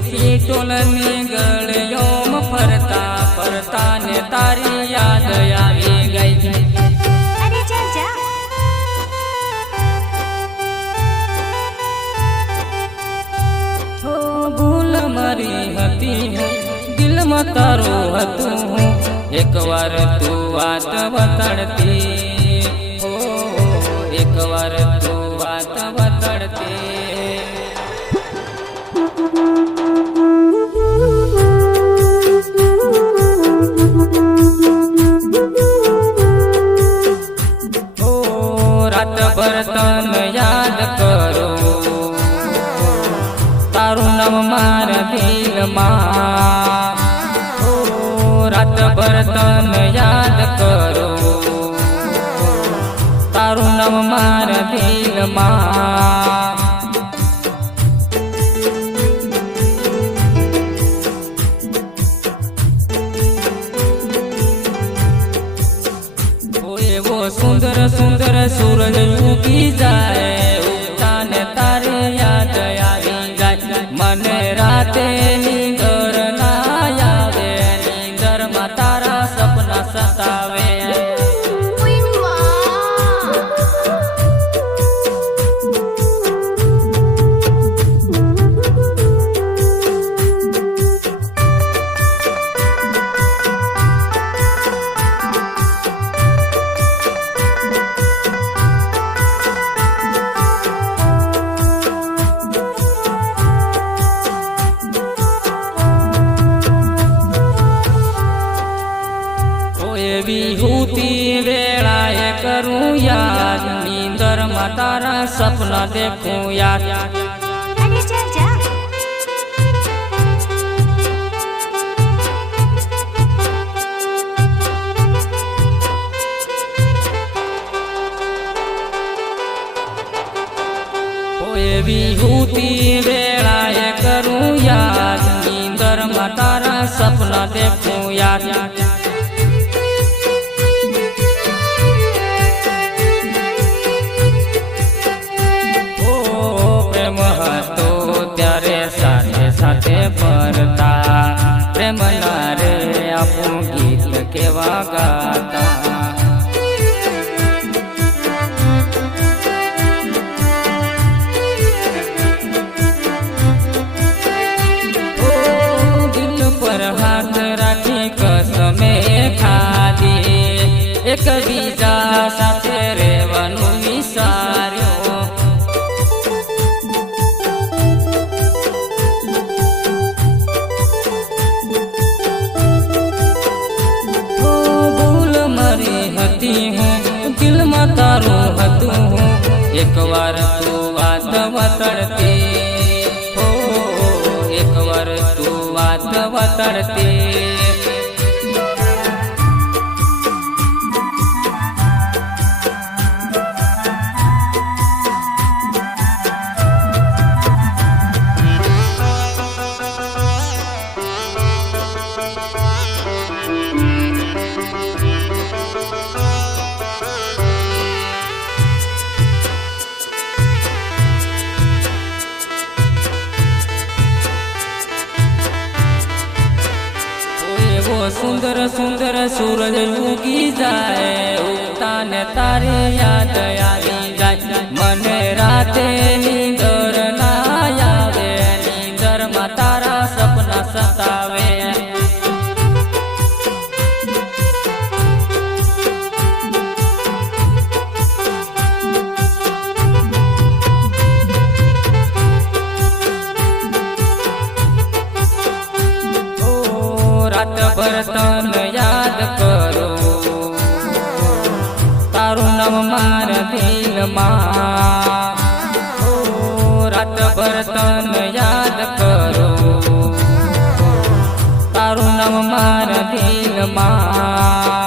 રૂઠી ટોલની ગળિયોમાં ફરતા ફરતા ને તારી યાદ આવી ગઈ. અરે જા જા. હો ભૂલ મારી હતી, દિલમાં તારું હતું, એકવાર તું વાત બતાડતી. હો એકવાર તું વાત બતાડતી. રાતભર તને યાદ કરું, તારું નામ મારા દિલમાં. રાતભર તને યાદ કરું, તારું નામ મારા દિલમાં. એવો સુંદર સુંદર સૂરજ ઉગી જાય, ઉગતા ને તારી યાદ આવી જાય. મને રાતે નીંદર ના આવે, નીંદરમાં તારા સપના સતાવે. વિહૂતી વેળાએ કરું યાદ, નીંદરમાં તારા સપના દેખું યાદ. અરે જા જા. વિહૂતી વેળાએ કરું યાદ, નીંદરમાં તારા સપના દેખું યાદ. ત્યારે સાથે સાથે ફરતા, પ્રેમ ના રે આપણું ગીત કેવા ગાતા. દિલ પર હાથ રાખી કસમે ખાધી, એકબીજા સાથે રહેવાનું વિચાર્યું. દિલમાં તારું હતું, એકવાર તું વાત બતાડતી. હો એકવાર તું વાત બતાડતી. સુંદર સુંદર સૂરજ ઉગી જાય, ઉગતા ને તારી યાદ આવી જાય. મને રાતે નીંદર ના આવે, નીંદરમાં તારા સપના સતાવે. રાતભર તને યાદ કરું, તારું નામ મારા દિલમાં. રાતભર તને યાદ કરું, તારું નામ મારા દિલમાં.